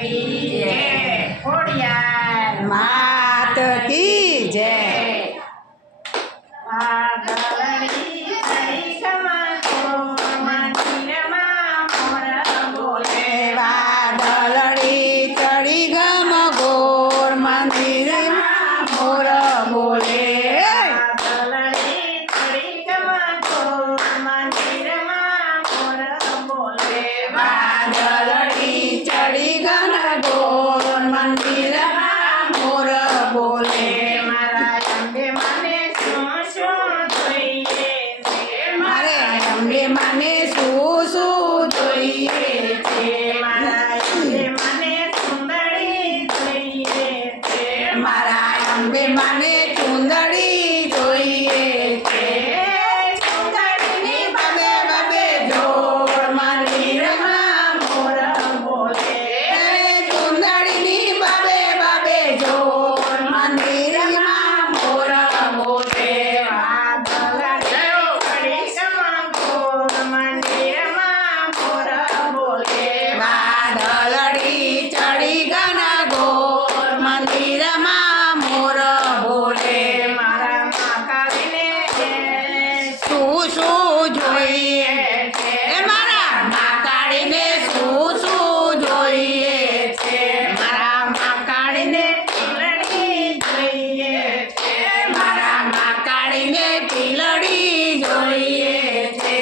કી જય, ખોડિયાર માત કી જય. વાદળડી ચડી ગમગોર મંદિરમાં મોર બોલે. વાદળડી ચડી ગમગોર મંદિરમાં મોર બોલે. વાદળડી ચડી ગમગોર મંદિરમાં મોર બોલે. વાદળડી ચડી ગમગોર મંદિરમાં મોર બોલે. મારા અંબે મને શું શું જોઈએ છે? મારે અંબે મને શું શું જોઈએ છે? મારા અંબે મને સુંદરી જોઈએ છે. મારા અંબે મને ચુંદડી જોઈએ છે. સુંદરીની બબે બબે જોર મંદિરમાં મોર બોલે. ચુંદડીની બબે બબે જોર મંદિરમાં મોર બોલે. વાદળડી ચડી ગણગોર મંદિરમાં મોર બોલે. શું શું જોઈએ છે? મારા માકાળીને શું શું જોઈએ છે? મારા માકાળીને મારા માકાળીને ટીલડી જોઈએ છે.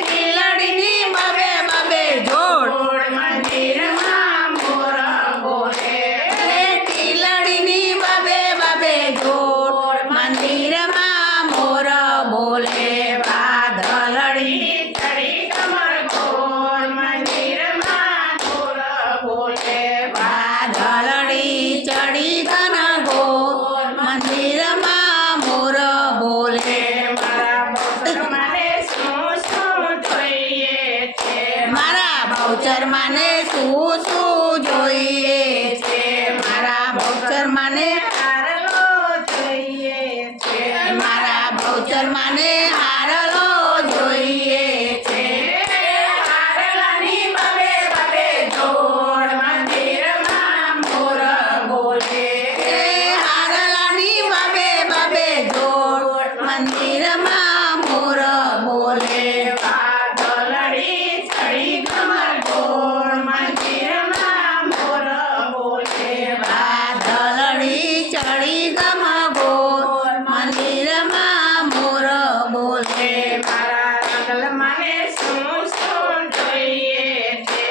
ટીલડીની બબે બબે જોડ મંદિરમાં મોર બોલે. ટીલડીની બબે બબે જોડ મંદિરમાં મોર બોલે. વાદળડી વાદળડી ચડી ગણગોર મંદિરમાં મોર બોલે. મારા બહુચર માને શું શું જોઈએ છે? મારા બહુચર માને મારા બહુચર માને હારલો જોઈએ છે. હારલાની બબે બબે જોડ મંદિરમાં મોર બોલે. હારલાની બબે બબે જોડ મંદિરમાં મોર બોલે. વાદળડી ચડી ગમગોર મંદિરમાં મોર બોલે. વાદળડી ચડી ગમગોર મંદિરમાં મોર બોલે. મારા રાધલ માને શું શું જોઈએ છે?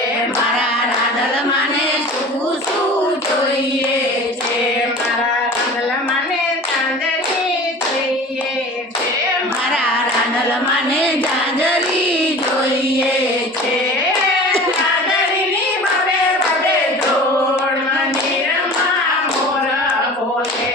મારા રાધલ માને ઝાંઝરી જોઈએ છે. ઝાંઝરીની બબે બબે જોડ મંદિરમાં મોર બોલે.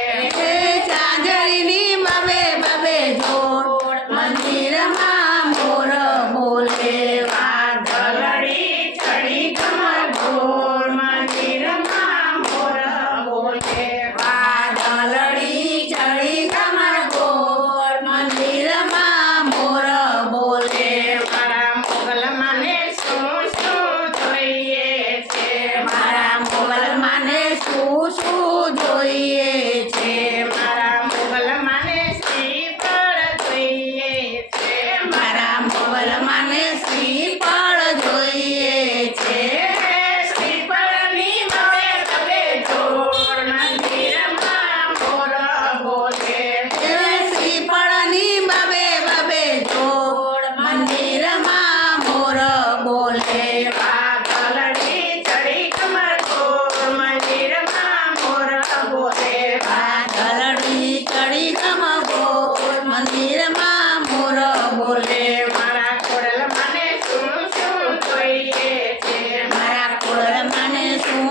ઝાંઝરીની બબે બબે જોડ મંદિરમાં મોર બોલે. વાદળડી ચડી ગમગોર મંદિરમાં મોર બોલે. વાદળડી ચડી ગમગોર મંદિરમાં મોર બોલે. મારા મોગલ માને શું શું જોઈએ છે? મારા મોગલ માને શું શું જોઈએ છે? મારા મોગલ માને શ્રીફળ જોઈએ છે. મારા મોગલ માને શ્રીફળ જોઈએ છે. શ્રીફળની બબે બબે જોડ મંદિરમાં મોર બોલે. શ્રીફળની બબે બબે જોડ મંદિરમાં મોર બોલે. વાદળડી ચડી ગમગોર મંદિરમાં મોર બોલે. વાદળડી ચડી ગમગોર મંદિરમાં મોર બોલે. મારા ખોડલ મને શું શું જોઈએ છે? મારા ખોડલ મને શું